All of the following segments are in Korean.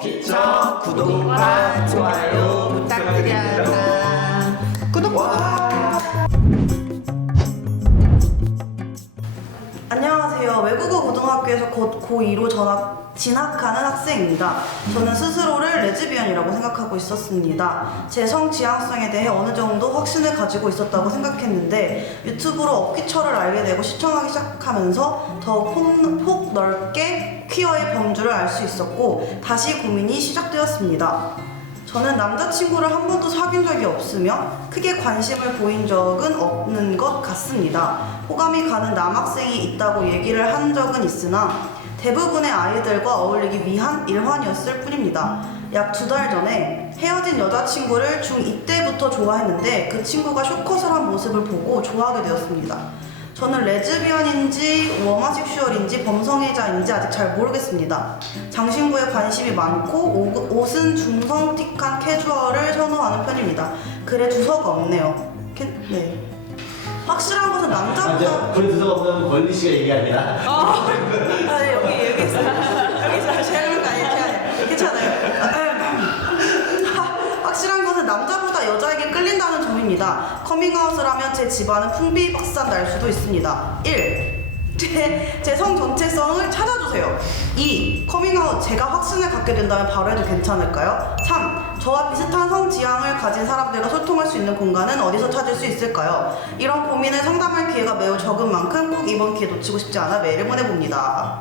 업키청 구독과 좋아요 부탁드립니다. 구독과 안녕하세요. 외국어 고등학교에서 곧 고2로 진학하는 학생입니다. 저는 스스로를 레즈비언이라고 생각하고 있었습니다. 제 성 지향성에 대해 어느 정도 확신을 가지고 있었다고 생각했는데 유튜브로 업키처를 알게 되고 시청하기 시작하면서 더 폭넓게 퀴어의 범주를 알 수 있었고 다시 고민이 시작되었습니다. 저는 남자친구를 한 번도 사귄 적이 없으며 크게 관심을 보인 적은 없는 것 같습니다. 호감이 가는 남학생이 있다고 얘기를 한 적은 있으나 대부분의 아이들과 어울리기 위한 일환이었을 뿐입니다. 약 2달 전에 헤어진 여자친구를 중2 때부터 좋아했는데 그 친구가 숏컷을 한 모습을 보고 좋아하게 되었습니다. 저는 레즈비언인지 워마섹슈얼인지 범성애자인지 아직 잘 모르겠습니다. 장신구에 관심이 많고 옷은 중성틱한 캐주얼을 선호하는 편입니다. 글에 주소가 없네요. 네. 확실한 것은 남자보다 그런 두서가 없는 권리 씨가 얘기합니다. 네, 여기 있어요. 여기 있어요. 제가 그런 거 아니에요. 괜찮아요. 확실한 것은 남자보다 여자에게 끌린다는 점입니다. 커밍아웃을 하면 제 집안은 풍비박산 날 수도 있습니다. 1. 제 성 전체성을 찾아주세요. 2. 커밍아웃 제가 확신을 갖게 된다면 바로 해도 괜찮을까요? 3. 저와 비슷한 성 지향을 가진 사람들과 소통할 수 있는 공간은 어디서 찾을 수 있을까요? 이런 고민을 상담할 기회가 매우 적은 만큼 꼭 이번 기회 놓치고 싶지 않아 메일을 보내봅니다.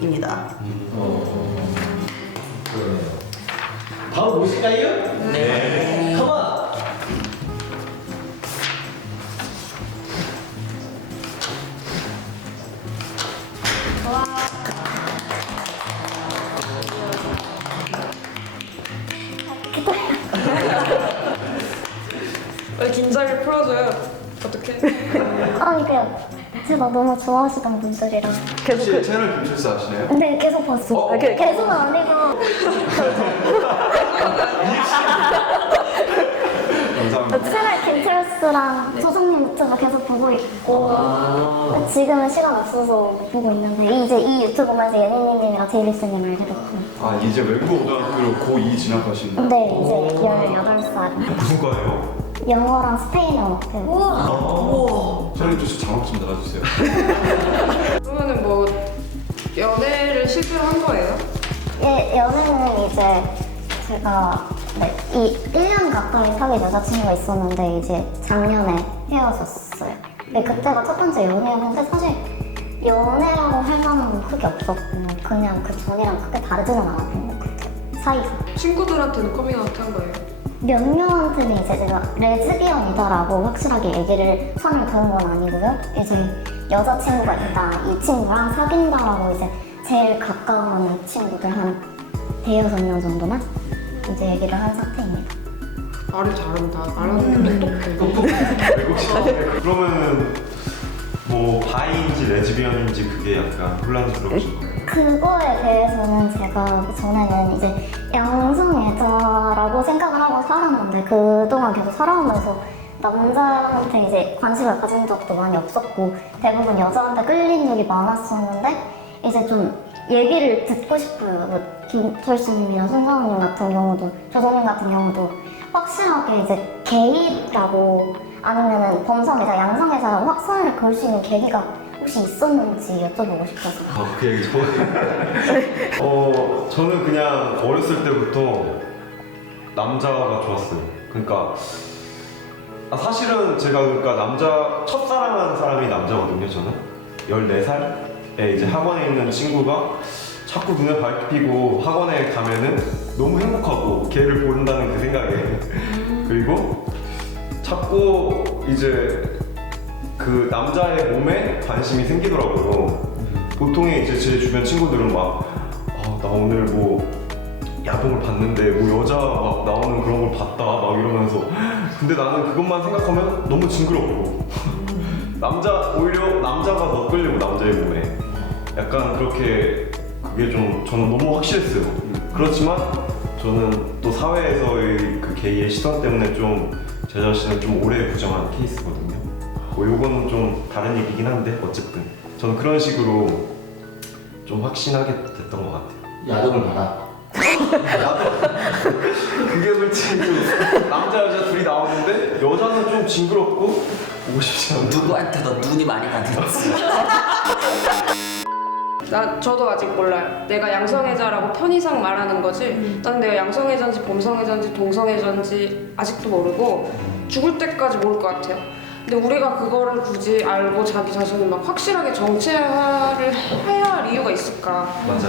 입니다. 그러네요. 바로 보실까요? 네. 컴온. 긴장을 풀어줘요. 어떻게? 이게 제가 너무 좋아하시던 분들이라 혹시 채널 김철수 아시나요? 근데 계속 봤어. 계속은 아니고 감사합니다. 채널 김철수랑 소정님 유튜브 계속 보고 있고 지금은 시간 없어서 못 보고 있는데 이제 이 유튜브만 이제 예니님이랑 제이리스님을 알게 됐고 이제 외국어 고등학교로 고2 진학하신 분. 네 이제 18살 무슨 과예요? 영어랑 스페인어 채널 김철수 장학 좀 달아주세요. 그러면은 뭐 연애를 실패한 거예요? 예, 연애는 이제 제가 이 1년 가까이 사귄 여자친구가 있었는데 이제 작년에 헤어졌어요. 근데 그때가 첫 번째 연애였는데 사실 연애라고 할 만한 건 크게 없었고 그냥 그 전이랑 크게 다르지는 않았던 것 같아요. 사이가. 친구들한테는 커밍아웃 한 거예요? 몇 명한테는 이제 제가 레즈비언이다라고 확실하게 얘기를 선을 그은 건 아니고요. 이제 여자친구가 있다, 이 친구랑 사귄다라고 이제 제일 가까운 친구들 한 대여섯 명 정도만 이제 얘기를 한 상태입니다. 말을 잘한다. 말하는 게 똑똑해. 그러면은 뭐 바이인지 레즈비언인지 그게 약간 혼란스러우신 거예요? 그거에 대해서는 제가 전에는 이제 양성애자라고 생각을 하고 살았는데 그동안 계속 살아오면서 남자한테 이제 관심을 가진 적도 많이 없었고 대부분 여자한테 끌린 적이 많았었는데 이제 좀 얘기를 듣고 싶어요. 뭐 김철수님이나 손상우님 같은 경우도 조선님 같은 경우도 확실하게 이제 게이라고 아니면은 범성애자, 양성애자라고 확선을 그을 수 있는 계기가 혹시 있었는지 여쭤보고 싶어서. 그 얘기 좋아요. 저는 그냥 어렸을 때부터 남자가 좋았어요. 그러니까 사실은 제가 그러니까 첫사랑하는 사람이 남자거든요. 저는 14살에 이제 학원에 있는 친구가 자꾸 눈에 밟히고 학원에 가면은 너무 행복하고 걔를 본다는 그 생각에 그리고 자꾸 이제 그 남자의 몸에 관심이 생기더라고요. 보통의 이제 제 주변 친구들은 막 나 오늘 뭐 야동을 봤는데 뭐 여자 막 나오는 그런 걸 봤다 막 이러면서 근데 나는 그것만 생각하면 너무 징그럽고 오히려 남자가 더 끌리고 남자의 몸에 약간 그렇게 그게 좀 저는 너무 확실했어요. 그렇지만 저는 또 사회에서의 그 게이의 시선 때문에 좀 제 자신을 좀 오래 부정한 케이스거든요. 뭐 요거는 좀 다른 얘기긴 한데 어쨌든 저는 그런 식으로 좀 확신하게 됐던 것 같아요. 야동을 봐라. 나도 그게 솔직히 좀 남자 여자 둘이 나오는데 여자는 좀 징그럽고 보고 싶지 않아. 누구한테 너 눈이 많이 가겠지. 저도 아직 몰라요. 내가 양성애자라고 편의상 말하는 거지. 나는 내가 양성애자인지 범성애자인지 동성애자인지 아직도 모르고 죽을 때까지 모를 것 같아요. 근데 우리가 그거를 굳이 알고 자기 자신을 막 확실하게 정체화를 해야 할 이유가 있을까? 맞아.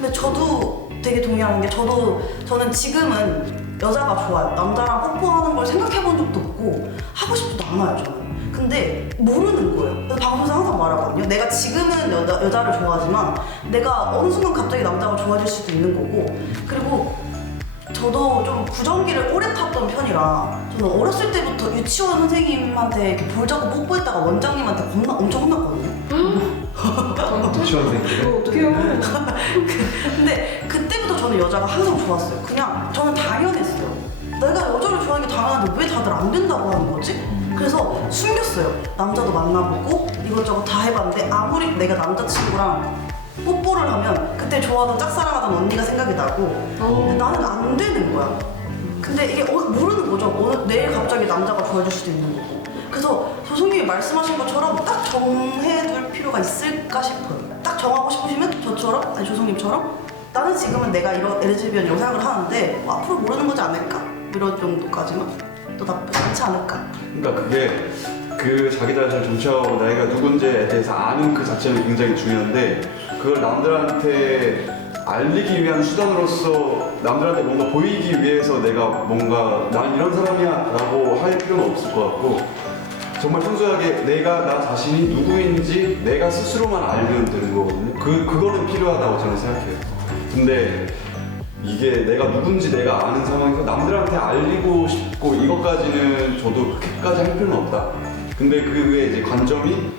근데 저도 되게 동의하는 게 저는 지금은 여자가 좋아요. 남자랑 뽀뽀하는 걸 생각해본 적도 없고 하고 싶지도 않아요 저는. 근데 모르는 거예요. 그래서 방송에서 항상 말하거든요. 내가 지금은 여자를 좋아하지만 내가 어느 순간 갑자기 남자가 좋아질 수도 있는 거고. 그리고 저도 좀 부정기를 오래 탔던 편이라 저는 어렸을 때부터 유치원 선생님한테 이렇게 볼 잡고 뽀뽀했다가 원장님한테 엄청 혼났거든요. 유치원생들. 어떻게 해요? 근데 그때부터 저는 여자가 항상 좋았어요. 그냥 저는 당연했어요. 내가 여자를 좋아하는 게 당연한데 왜 다들 안 된다고 하는 거지? 그래서 숨겼어요. 남자도 만나보고 이것저것 다 해봤는데 아무리 내가 남자친구랑 뽀뽀를 하면 그때 좋아하던 짝사랑하던 언니가 생각이 나고 근데 나는 안 되는 거야. 근데 이게 모르는 거죠. 내일 갑자기 남자가 좋아질 수도 있는 거고. 그래서 조성님이 말씀하신 것처럼 딱 정해둘 필요가 있을까 싶어요. 딱 정하고 싶으시면 저처럼 아니 조성님처럼 나는 지금은 내가 이런 LGBT라고 생각을 하는데 뭐 앞으로 모르는 거지 않을까? 이런 정도까지만 또 나쁘지 않지 않을까? 그러니까 그게 그 자기 자신을 정체하고 내가 누군지에 대해서 아는 그 자체는 굉장히 중요한데 그걸 남들한테 알리기 위한 수단으로서 남들한테 뭔가 보이기 위해서 내가 뭔가 난 이런 사람이야 라고 할 필요는 없을 것 같고 정말 순수하게 내가 나 자신이 누구인지 내가 스스로만 알면 되는 거거든요. 그거는 필요하다고 저는 생각해요. 근데 이게 내가 누군지 내가 아는 상황에서 남들한테 알리고 싶고 이것까지는 저도 그렇게까지 할 필요는 없다. 근데 그게 이제 관점이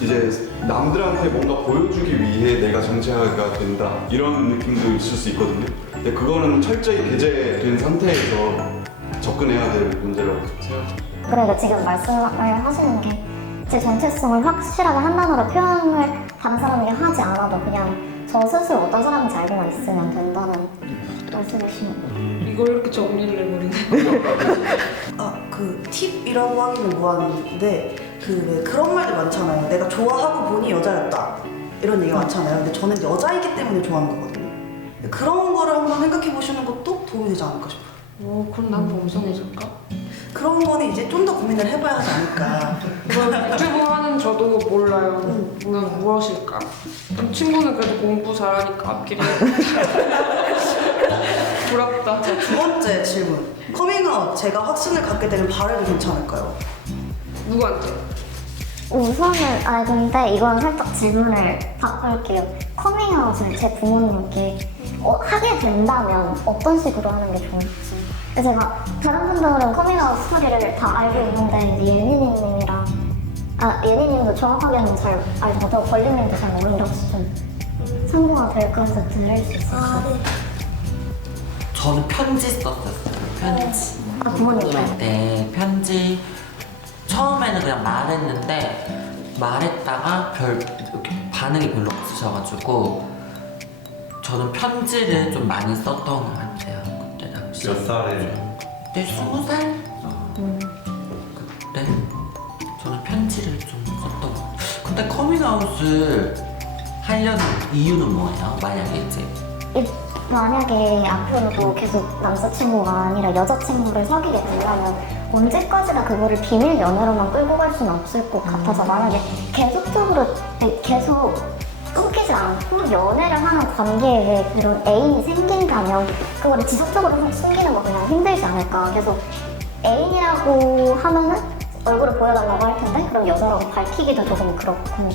이제 남들한테 뭔가 보여주기 위해 내가 정체가 된다 이런 느낌도 있을 수 있거든요. 근데 그거는 철저히 배제된 상태에서 접근해야 될 문제라고 생각합니다. 그러니까 지금 말씀을 하시는 게 제 정체성을 확실하게 한 단어로 표현을 다른 사람에게 하지 않아도 그냥 저 스스로 어떤 사람인지 알고만 있으면 된다는 말씀이신 거예요. 이걸 이렇게 정리를 해버리네. 그 팁이라고 하기는 뭐하는데 왜 그런 말들 많잖아요. 내가 좋아하고 보니 여자였다 이런 얘기가 많잖아요. 근데 저는 여자이기 때문에 좋아하는 거거든요. 그런 거를 한번 생각해 보시는 것도 도움이 되지 않을까 싶어요. 그럼 난 범성애자일까? 그런 거는 이제 좀 더 고민을 해봐야 하지 않을까. 이걸 유튜브 하는 저도 몰라요. 난 무엇일까? 친구는 그래도 공부 잘하니까 앞길이 부럽다. 자, 두 번째 질문. 커밍아웃 제가 확신을 갖게 되면 바래도 괜찮을까요? 누구한테? 우선은 근데 이건 살짝 질문을 바꿀게요. 커밍아웃을 제 부모님께 하게 된다면 어떤 식으로 하는 게 좋을지. 제가 다른 분들은 커밍아웃 스토리를 다 알고 있는데 예니님이랑 예니님도 정확하게는 잘 알지 못하고 걸림님도 잘 모르는데 혹시 좀 참고가 될까 해서 들을 수 있을까요? 네. 저는 편지 썼었어요. 편지. 부모님께? 할 때 편지 처음에는 그냥 말했는데 말했다가 이렇게 반응이 별로 없으셔가지고 저는 편지를 좀 많이 썼던 것 같아요. 그때 당시. 몇 살에? 그때 20살? 그때 저는 편지를 좀 썼던 것 같아요. 근데 커밍아웃을 하려는 이유는 뭐예요? 만약에 이제 만약에 앞으로도 계속 남자친구가 아니라 여자친구를 사귀게 된다면 언제까지나 그거를 비밀 연애로만 끌고 갈 수는 없을 것 같아서 만약에 계속 끊기지 않고 연애를 하는 관계에 그런 애인이 생긴다면 그거를 지속적으로 숨기는 거 그냥 힘들지 않을까. 계속 애인이라고 하면은 얼굴을 보여달라고 할 텐데 그럼 여자라고 밝히기도 조금 그렇고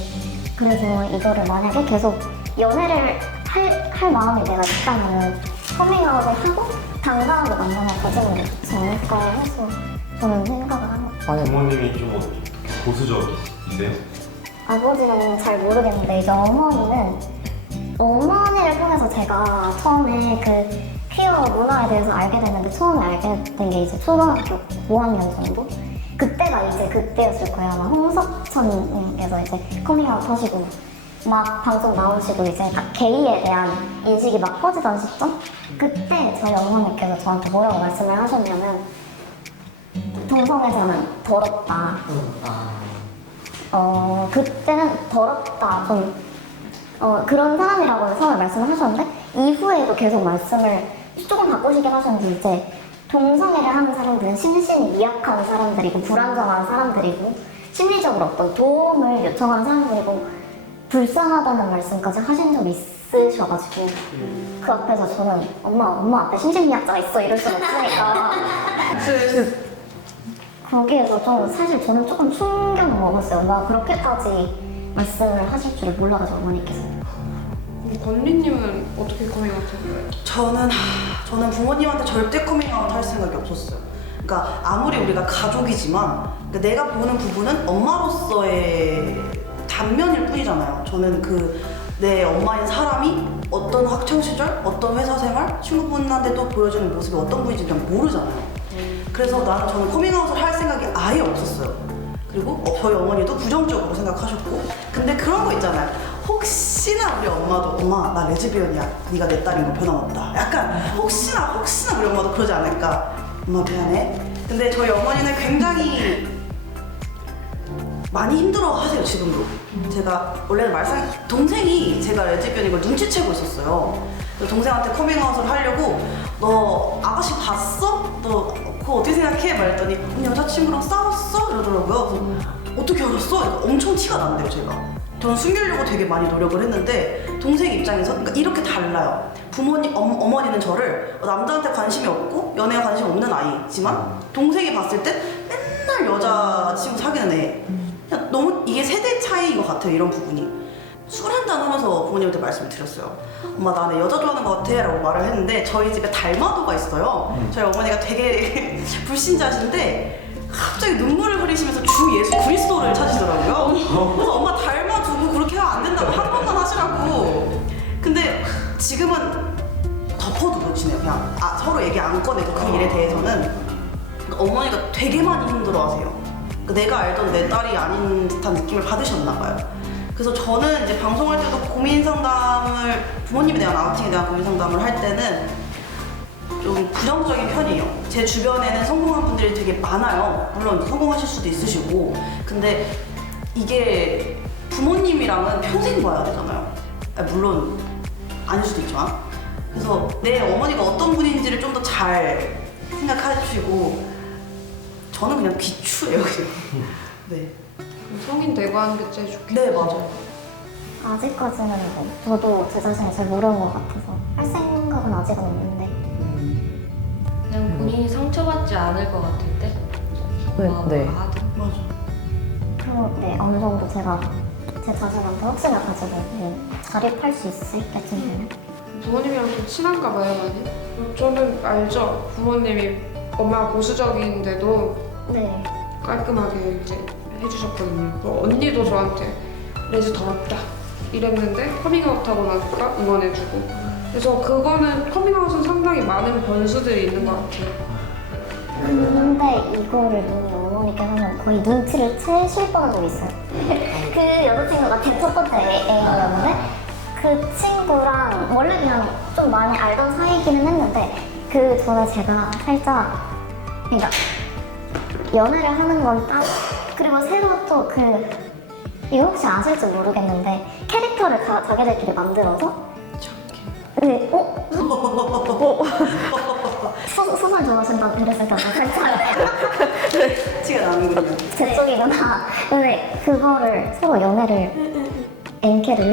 그래서 이거를 만약에 계속 연애를 할 마음이 내가 있다면 커밍아웃을 하고 당당하게 남자만 가지는 게 좋지 않을까 해서 저는 생각을 합니다. 부모님이 좀 어떻게 보수적이세요? 아버지는 잘 모르겠는데 이제 어머니를 통해서 제가 처음에 그 퀴어 문화에 대해서 알게 됐는데 처음에 알게 된 게 이제 초등학교 5학년 정도? 그때가 이제 그때였을 거예요. 아마 홍석천님께서 이제 커밍아웃 하시고 막 방송 나오시고 이제 딱 게이에 대한 인식이 막 퍼지던 시점? 그때 저희 어머니께서 저한테 뭐라고 말씀을 하셨냐면 동성애자는 더럽다. 그때는 더럽다. 좀 그런 사람이라고 처음에 말씀을 하셨는데 이후에도 계속 말씀을 조금 바꾸시긴 하셨는데 이제 동성애를 하는 사람들은 심신이 미약한 사람들이고 불안정한 사람들이고 심리적으로 어떤 도움을 요청하는 사람들이고 불쌍하다는 말씀까지 하신 적이 있으셔가지고 그 앞에서 저는 엄마 앞에 심신미약자가 있어 이럴 순 없으니까 거기에서 좀 사실 저는 조금 충격을 먹었어요. 엄마가 그렇게까지 말씀을 하실 줄을 몰라가지고 어머니께서. 권리님은 어떻게 커밍아웃 했어요? 저는 부모님한테 절대 커밍아웃 할 생각이 없었어요. 그러니까 아무리 우리가 가족이지만 그러니까 내가 보는 부분은 엄마로서의 단면일 뿐이잖아요. 저는 내 엄마인 사람이 어떤 학창시절, 어떤 회사 생활, 친구분한테도 보여주는 모습이 어떤 분인지 그냥 모르잖아요. 그래서 저는 커밍아웃을 할 생각이 아예 없었어요. 그리고 저희 어머니도 부정적으로 생각하셨고 근데 그런 거 있잖아요. 혹시나 우리 엄마도 엄마 나 레즈비언이야. 네가 내 딸인 거 변함없다. 약간 혹시나 우리 엄마도 그러지 않을까. 엄마 미안해. 근데 저희 어머니는 굉장히 많이 힘들어 하세요 지금도. 제가 원래는 동생이 제가 레즈비언인 걸 눈치채고 있었어요. 그래서 동생한테 커밍아웃을 하려고 너 아가씨 봤어? 너 그거 어떻게 생각해? 말했더니 언니 여자친구랑 싸웠어? 이러더라고요. 그래서 어떻게 알았어? 그러니까 엄청 티가 난대요 제가. 저는 숨기려고 되게 많이 노력을 했는데 동생 입장에서 그러니까 이렇게 달라요. 어머니는 저를 남자한테 관심이 없고 연애에 관심 없는 아이지만 동생이 봤을 때 맨날 여자친구 사귀는 애. 그냥 너무 이게 세대 차이인 것 같아요. 이런 부분이. 술 한잔 하면서 부모님한테 말씀을 드렸어요. 엄마 나는 여자 좋아하는 것 같아 라고 말을 했는데 저희 집에 달마도가 있어요. 저희 어머니가 되게 불신자신데 갑자기 눈물을 흐리시면서 주 예수 그리스도를 찾으시더라고요. 그래서 엄마 닮아두고 그렇게 하면 안 된다고 한 번만 하시라고. 근데 지금은 덮어두고 지내요. 그냥 서로 얘기 안 꺼내고 그 일에 대해서는. 그러니까 어머니가 되게 많이 힘들어하세요. 그러니까 내가 알던 내 딸이 아닌 듯한 느낌을 받으셨나 봐요. 그래서 저는 이제 방송할 때도 고민 상담을 부모님에 대한 아우팅에 대한 고민 상담을 할 때는 좀 부정적인 편이에요. 제 주변에는 성공한 분들이 되게 많아요. 물론 성공하실 수도 있으시고 근데 이게 부모님이랑은 평생 봐야 되잖아요. 물론 아닐 수도 있지만 그래서 내 어머니가 어떤 분인지를 좀 더 잘 생각해 주시고 저는 그냥 비추예요 그냥. 네. 성인 되고 하는 게 제일 좋겠다. 네 맞아요. 아직까지는 저도 제 자신을 잘 모르는 것 같아서 할 생각은 아직은 없는데 그냥 본인이 상처받지 않을 것 같을 때 네. 맞아. 그리고 네 어느 정도 제가 제 자신한테 확신을 가지고 자립할 수 있을 때쯤 되면 부모님이랑 좀 친한가 봐요, 많이? 저는 알죠. 부모님이 엄마가 보수적인데도 네. 깔끔하게 이제 해주셨거든요. 언니도 저한테 레즈 더럽다 이랬는데 커밍아웃하고 나니까 응원해주고 그래서 그거는 커밍아웃은 상당히 많은 변수들이 있는 것 같아요. 근데 이거를 어머니께서는 거의 눈치를 채실 뻔한 적이 있어요. 그 여자친구가 제 첫 번째 애인이었는데 그 친구랑 원래 그냥 좀 많이 알던 사이기는 했는데 그 전에 제가 살짝 그러니까 연애를 하는 건 따로 그리고 새로 또 이거 혹시 아실지 모르겠는데 캐릭터를 자기들끼리 만들어서 네, 소설 좋아하신다고 그랬을 때 살짝 티가 나는군요. 제 쪽이구나. 근데 그거를 서로 연애를 엔케를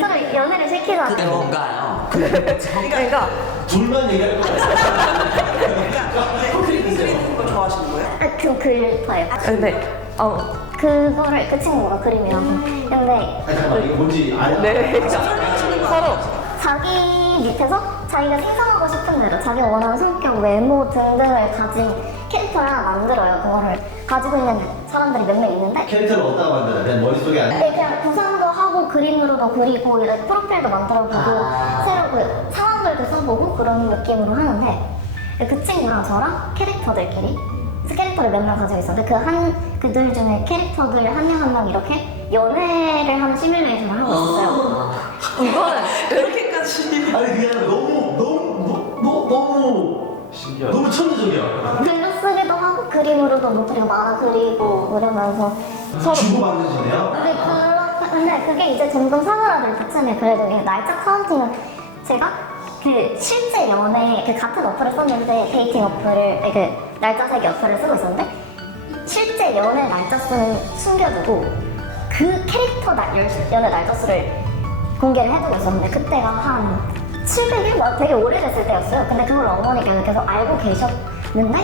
서로 연애를 그게 시키가지고 뭔가요? 그러니까 둘만 얘기할 거야. 그러니까 그림 그리는 걸 좋아하시는 거예요? 좀 그립어요. 근데 그거를 그 친구가 그림이라고. 근데 잠깐만 이거 뭔지 알아? 네. 서로 자기 밑에서 자기가 생성하고 싶은 대로 자기 원하는 성격, 외모 등등을 가진 캐릭터를 하나 만들어요. 그거를 가지고 있는 사람들이 몇 명 있는데 캐릭터를 어디다가 만들어? 내 머릿속에 안 돼? 그냥 구상도 하고 그림으로도 그리고 이렇게 프로필도 만들어보고 새로 그 상황들도 써보고 그런 느낌으로 하는데 그 친구랑 저랑 캐릭터들끼리 그래서 캐릭터를 몇 명 가지고 있었는데 그들 중에 캐릭터들 한 명 한 명 이렇게 연애를 하는 시뮬레이션을 하고 있어요. 이거는 그렇게까지. 아니 그게 아니라 너무 신기하다. 너무 천재적이야. 글로 쓰기도 하고 그림으로도 뭐 그리고 만화 그리고 그러면서 주고받는 전이야? 근데 그게 이제 점점 사물화될 때쯤에 그래도 이 날짜 카운팅은 제가 그 실제 연애 그 같은 어플을 썼는데 데이팅 어플을 그 날짜 세기 어플을 쓰고 있었는데 실제 연애 날짜 수는 숨겨두고 그 캐릭터 연애 날짜 수를 공개를 해두고 있었는데 그때가 한 700일? 막 되게 오래됐을 때였어요. 근데 그걸 어머니께서 계속 알고 계셨는데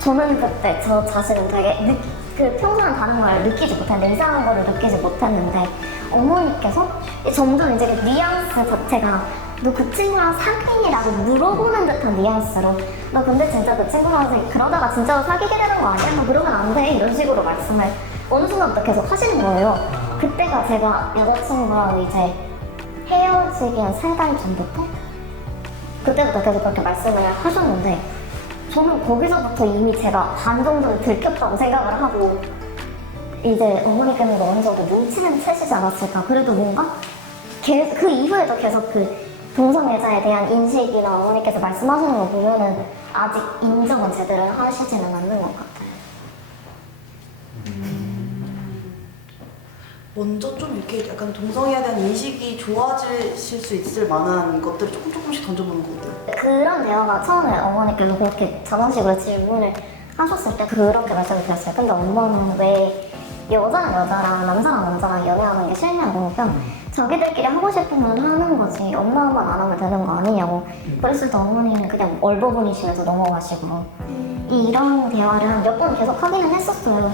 저는 그때 저 자신은 되게 그 평소랑 다른 걸 느끼지 못했는데 이상한 거를 느끼지 못했는데 어머니께서 점점 이제 그 뉘앙스 자체가 너 그 친구랑 사귀니라고 물어보는 듯한 뉘앙스로 너 근데 진짜 그 친구랑 그러다가 진짜로 사귀게 되는 거 아니야? 너 그러면 안 돼 이런 식으로 말씀을 어느 순간부터 계속 하시는 거예요. 그때가 제가 여자친구랑 이제 헤어지기 한 3달 전부터 그때부터 계속 그렇게 말씀을 하셨는데 저는 거기서부터 이미 제가 반 정도는 들켰다고 생각을 하고 이제 어머니께는 어느 정도 눈치는 채시지 않았을까. 그래도 뭔가 그 이후에도 계속 그 동성애자에 대한 인식이나 어머니께서 말씀하시는 거 보면은 아직 인정은 제대로 하시지는 않는 것 같아요. 먼저 좀 이렇게 약간 동성애에 대한 인식이 좋아지실 수 있을 만한 것들을 조금씩 던져보는 것 같아요. 그런 대화가 처음에 어머니께서 그렇게 저런 식으로 질문을 하셨을 때 그렇게 말씀을 드렸어요. 근데 엄마는 왜 여자는 여자랑 남자랑 남자랑 연애하는 게 싫냐고 그냥 자기들끼리 하고 싶으면 하는 거지 엄마만 안 하면 되는 거 아니냐고 그랬을 때 어머니는 그냥 얼버무리시면서 넘어가시고 이런 대화를 한 몇 번 계속 하기는 했었어요.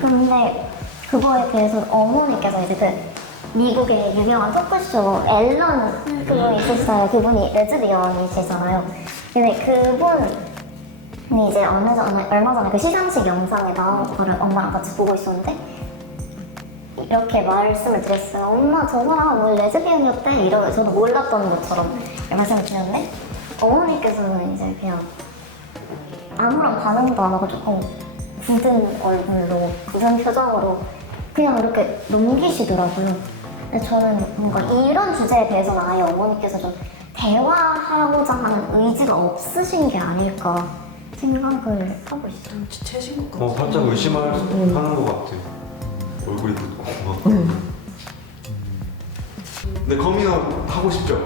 근데 그거에 대해서 어머니께서 이제 그 미국의 유명한 토크쇼 앨런 그분 있으시잖아요. 그분이 레즈비언이시잖아요. 근데 그분이 이제 얼마 전에 그 시상식 영상에 나온 거를 엄마랑 같이 보고 있었는데 이렇게 말씀을 드렸어요. 엄마 저 사람 원래 레즈비언이었대 이러고 저도 몰랐던 것처럼 말씀을 드렸는데 어머니께서는 이제 그냥 아무런 반응도 안 하고 조금 굳은 얼굴로 굳은 표정으로 그냥 이렇게 넘기시더라고요. 근데 저는 뭔가 이런 주제에 대해서는 아예 어머니께서 좀 대화하고자 하는 의지가 없으신 게 아닐까 생각을 하고 있어요. 눈치채신 것 같아요. 살짝 의심하는 것 같아. 얼굴이 붓고 막. 근데 커밍아웃 하고 싶죠?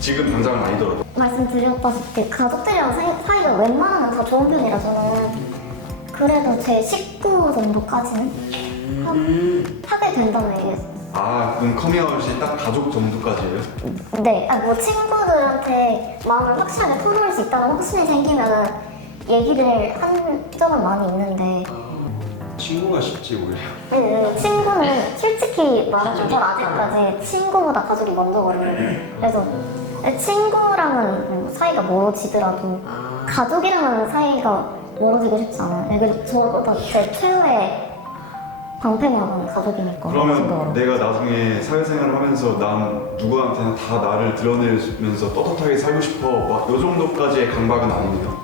지금 당장은 아니더라도. 말씀드렸다시피 가족들이랑 사이가 웬만하면 다 좋은 편이라 저는 그래도 제 식구 정도까지는 하게 된다는 얘기였어요. 그럼 커밍아웃이 딱 가족 정도까지예요? 네, 뭐 친구들한테 마음을 확실하게 터놓을 수 있다는 확신이 생기면 얘기를 한 적은 많이 있는데 친구가 쉽지 오히려. 네, 친구는 솔직히 말하면 전 아직까지 친구보다 가족이 먼저거든요. 그래서 친구랑은 사이가 멀어지더라도 가족이랑은 사이가 멀어지고 싶지 않아요. 그래서 저보다 제 최후의 방패막은 가족이니까. 그러면 내가 나중에 사회생활을 하면서 난 누구한테나 다 나를 드러내면서 떳떳하게 살고 싶어 막 요 정도까지의 강박은 아니네요.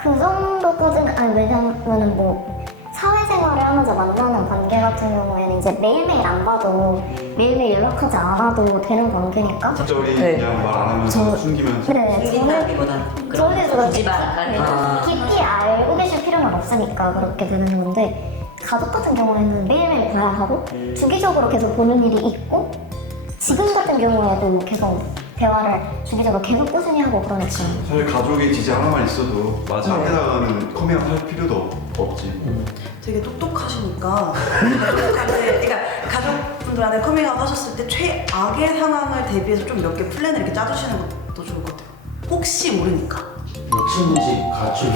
그 정도까지는 아니 왜냐면은 뭐 사회생활을 하면서 만나는 관계 같은 경우에는 이제 매일매일 안 봐도 매일매일 연락하지 않아도 되는 관계니까. 진짜 우리 네. 그냥 말 안 하면서 숨기면서. 네, 숨긴다기보다는 저는 굳이 말 안 하니까. 깊이 알고 계실 필요는 없으니까 그렇게 되는 건데 가족 같은 경우에는 매일매일 봐야 하고 주기적으로 계속 보는 일이 있고 지금 같은 경우에도 계속 대화를 주기적으로 계속 꾸준히 하고 그러니까 사실 가족의 지지 하나만 있어도 밖에다가는 커밍아웃 할 필요도 없지. 되게 똑똑하시니까 그러니까 가족분들한테 커밍아웃 하셨을 때 최악의 상황을 대비해서 좀 몇 개 플랜을 이렇게 짜주시는 것도 좋을 것 같아요. 혹시 모르니까. 뭐 친구 집 가축.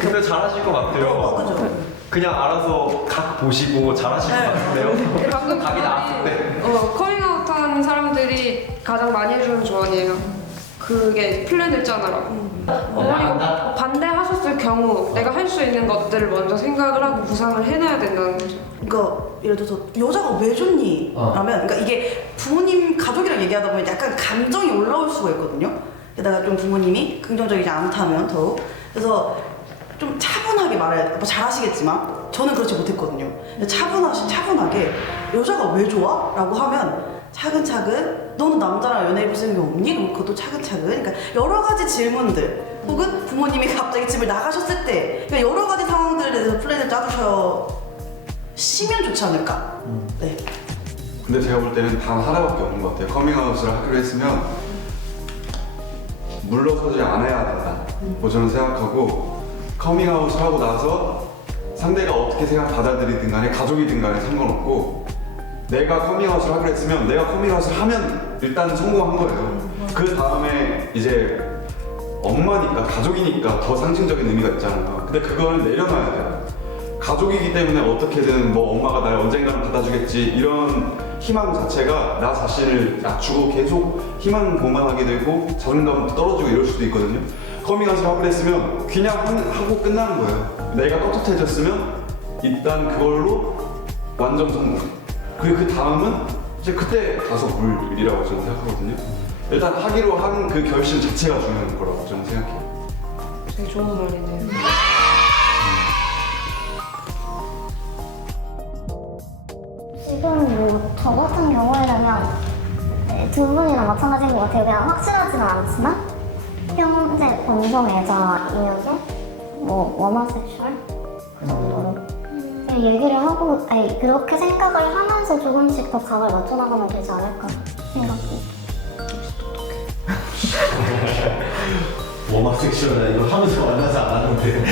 근데 잘하실 것 같아요. 그죠? 그냥 알아서 각 보시고 잘하실 것 같은데요. 방금 각이 나왔을 때. 커밍아웃한 사람들이 가장 많이 해주는 조언이에요. 그게 플랜을 짜놔라고. 어머니가 반대하셨을 경우 내가 할 수 있는 것들을 먼저 생각을 하고 구상을 해놔야 된다는 거죠. 그러니까 예를 들어서 여자가 왜 좋니? 라면 그러니까 이게 부모님 가족이랑 얘기하다 보면 약간 감정이 올라올 수가 있거든요. 게다가 좀 부모님이 긍정적이지 않다면 더욱 그래서 좀 차분하게 말해야 돼. 뭐 잘하시겠지만 저는 그렇지 못했거든요. 차분하게 여자가 왜 좋아? 라고 하면 차근차근 너는 남자랑 연애해볼 생각이 없니? 그럼 그것도 차근차근. 그러니까 여러 가지 질문들 혹은 부모님이 갑자기 집을 나가셨을 때 그러니까 여러 가지 상황들에 대해서 플랜을 짜주시면 좋지 않을까. 네. 근데 제가 볼 때는 단 하나밖에 없는 것 같아요. 커밍아웃을 하기로 했으면 물러서지 않아야 된다. 뭐 저는 생각하고 커밍아웃을 하고 나서 상대가 어떻게 받아들이든 간에 가족이든 간에 상관없고 내가 커밍아웃을 하기로 했으면 내가 커밍아웃을 하면 일단 성공한 거예요. 그 다음에 이제 엄마니까 가족이니까 더 상징적인 의미가 있잖아요. 근데 그거를 내려놔야 돼요. 가족이기 때문에 어떻게든 뭐 엄마가 날 언젠가는 받아주겠지 이런 희망 자체가 나 자신을 낮추고 계속 희망고만 하게 되고 자존감도 떨어지고 이럴 수도 있거든요. 커밍아웃을 하기로 했으면 그냥 하고 끝나는 거예요. 내가 떳떳해졌으면 일단 그걸로 완전 성공. 그리고 그 다음은 이제 그때 가서 볼 일이라고 저는 생각하거든요. 일단 하기로 한 그 결심 자체가 중요한 거라고 저는 생각해요. 되게 좋은 말이네요. 지금 뭐 저 같은 경우에는 두 분이랑 마찬가지인 것 같아요. 그냥 확실하지는 않지만 현재 건성애자이면서 뭐 워머섹슈얼 그 정도로 그냥 얘기를 하고 그렇게 생각을 하면서 조금씩 더 각을 맞춰나가면 되지 않을까 생각해요. 워낙 섹시하다. 이거 하면서 만나서 안 하는데.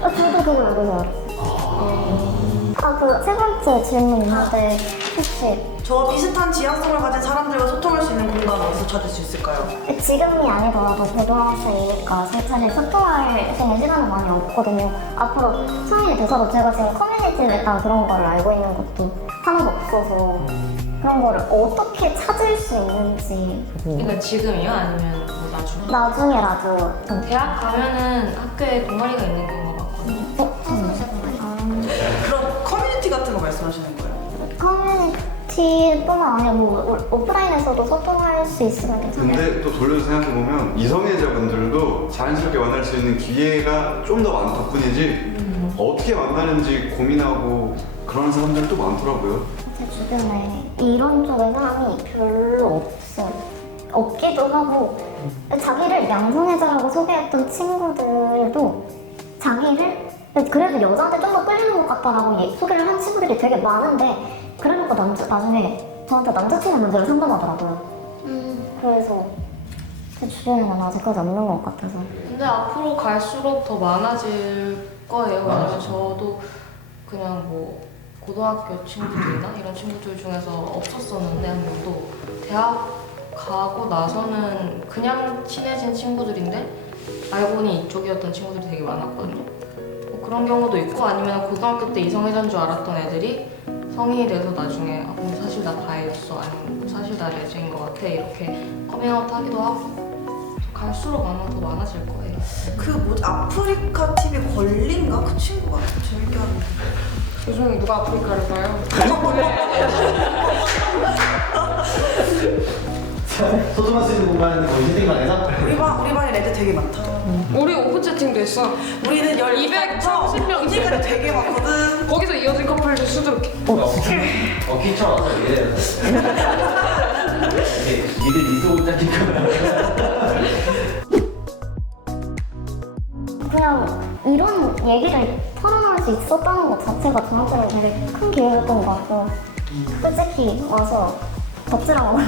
저도 그걸 알고 그 세 번째 질문 있는데 혹시 저 비슷한 지향성을 가진 사람들과 소통할 수 있는 공간 어디서 찾을 수 있을까요? 지금이 아니더라도 고등학생이니까 사실 소통할 수 있는 시간은 많이 없거든요. 앞으로 성인이 돼서도 제가 지금 커뮤니티를 일단 그런 걸 알고 있는 것도 하나도 없어서 그런 거를 어떻게 찾을 수 있는지. 그러니까 지금이요? 아니면 뭐 나중에? 나중에라도 좀 대학 가면은 학교에 동아리가 있는 경우가 많거든요. 그럼 커뮤니티 같은 거 말씀하시는 거예요? 커뮤니티뿐만 아니라 뭐 오프라인에서도 소통할 수 있으면 괜찮아요. 근데 또 돌려서 생각해보면 이성애자분들도 자연스럽게 만날 수 있는 기회가 좀 더 많다 뿐이지 어떻게 만나는지 고민하고 그런 사람들도 많더라고요. 제 주변에 이런 쪽의 사람이 별로 없기도 하고 자기를 양성애자라고 소개했던 친구들도 자기를 그래도 여자한테 좀 더 끌리는 것 같다라고 소개를 한 친구들이 되게 많은데 그래놓고 나중에 저한테 남자친구 문제를 상담하더라고요. 그래서 제 주변에는 아직까지 없는 것 같아서. 근데 앞으로 갈수록 더 많아질 거예요. 왜냐면 저도 그냥 뭐 고등학교 친구들이나 이런 친구들 중에서 없었었는데 한 명도 대학 가고 나서는 그냥 친해진 친구들인데 알고 보니 이쪽이었던 친구들이 되게 많았거든요. 뭐 그런 경우도 있고 아니면 고등학교 때 이성애자인 줄 알았던 애들이 성인이 돼서 나중에 사실 나 바이였어 아니면 사실 나 레즈인 것 같아 이렇게 커밍아웃 하기도 하고 갈수록 아마 더 많아질 거예요. 그 뭐지 아프리카 TV 권리인가? 그 친구가 재밌게 하는데 요즘 누가 아프리카를 봐요? 소통할 수 있는 공간은 거의 채팅방에서? 우리 반에 레드 되게 많다. 우리 오픈 채팅도 했어. 우리는 230명 언니가 되게 많거든. 거기서 이어진 커플들 수두룩해. 어깨처럼 와서 이래야 돼. 니들 미소 짝짓 그냥 이런 얘기를 털어놓을 수 있었다는 것 자체가 저한테는 되게 큰 기회였던 것 같고 솔직히 와서 덕질하고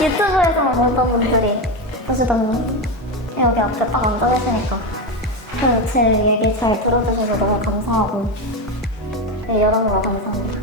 유튜브에서만 보던 분들이 보시던 여기 앞에 딱 앉아 계시니까 제 얘기 잘 들어주셔서 너무 감사하고 여러모로 감사합니다.